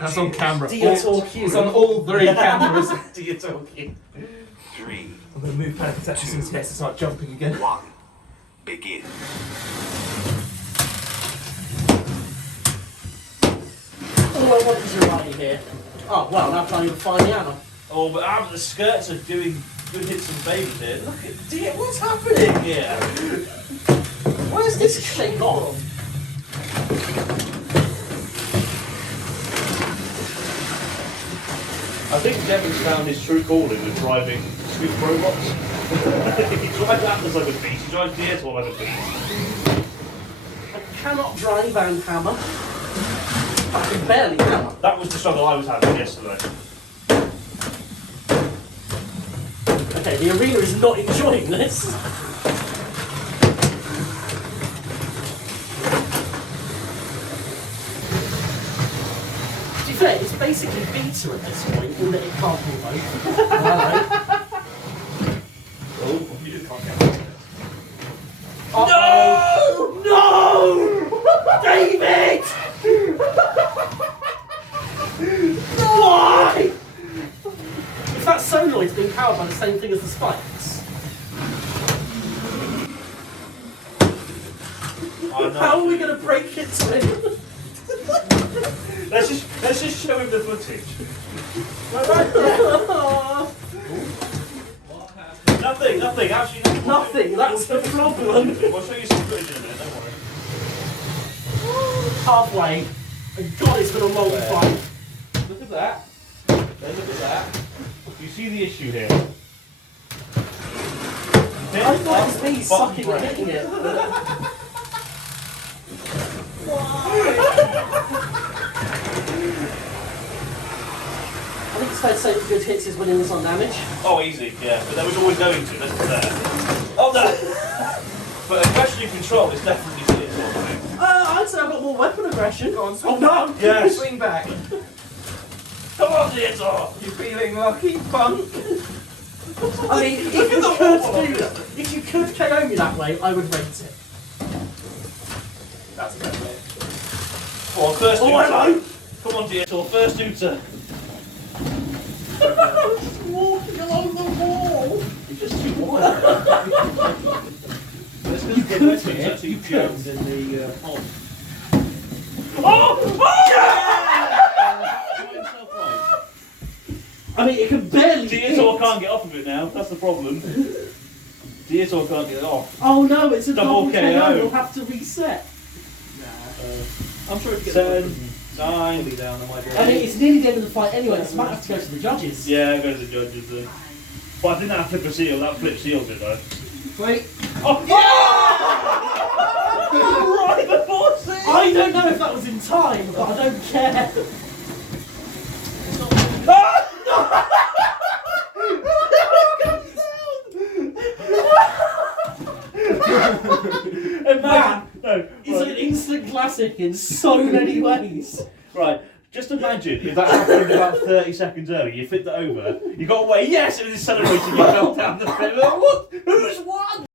That's on camera. Diotoir It's on all three cameras. Diotoir. 3, I'm going to move panic protection so he gets to start jumping again. 1. Begin. All I want is a right here. Oh, well, now I can't even find the hammer. Oh, but out of the skirts are doing good hits and babies here. Look at Dear, what's happening here? Where's this shake off? I think Devin's found his true calling with driving scoop robots. He drives Atlas like a beast, he drives Diotoir like a beast. I cannot drive and hammer. I can barely hammer. That was the struggle I was having yesterday. Okay, the arena is not enjoying this. To be fair, it's basically beta at this point, in that it can't be both. Oh, you can't get it. No! No! David! Why? If that solenoid's being powered by the same thing as the spikes. How are we going to break it to him? Let's just show him the footage. Nothing, actually Nothing, that's the problem. We'll show you some footage in a minute, don't worry. Halfway. And God, it's going to multiply. Look at that. Then look at that. You see the issue here? I thought it was me sucking and hitting it. I think it's fair to say that good hits is winning this on damage. Oh, easy, yeah. But there was always going to, isn't there? Oh, no! But aggression and control is definitely the thing. I'd say I've got more weapon aggression. Go on, swing Oh no! back. Yes. Swing back. Come on, Diotoir! You feeling lucky, punk? I mean, if you could do that, if you could KO me that way, I would rate it. That's a better way. Come on, first Oh, Uta. hello! Come on, Diotoir, first Uta. Walking along the wall! You're just too wide. You could hit, you could. in the pond. Oh! Yeah! I mean, it can barely Diotoir hit. can't get off of it now, that's the problem. Diotoir can't get it off. Oh no, it's a double KO. KO. You'll have to reset. I'm sure if you get 10, 9. Down, I mean, it's nearly the end of the fight anyway, so I might have to go to the judges. Yeah, go to the judges then. But I didn't have to flip a seal, that flip sealed it though. Wait. Oh, yeah! Right before seal! I don't know if that was in time, but I don't care. Imagine, no, It's an instant classic in so many ways. right, just imagine if that happened about 30 seconds early, you flipped it over, you got away, yes, and it's celebrating, you fell down the pit. What? Who's won?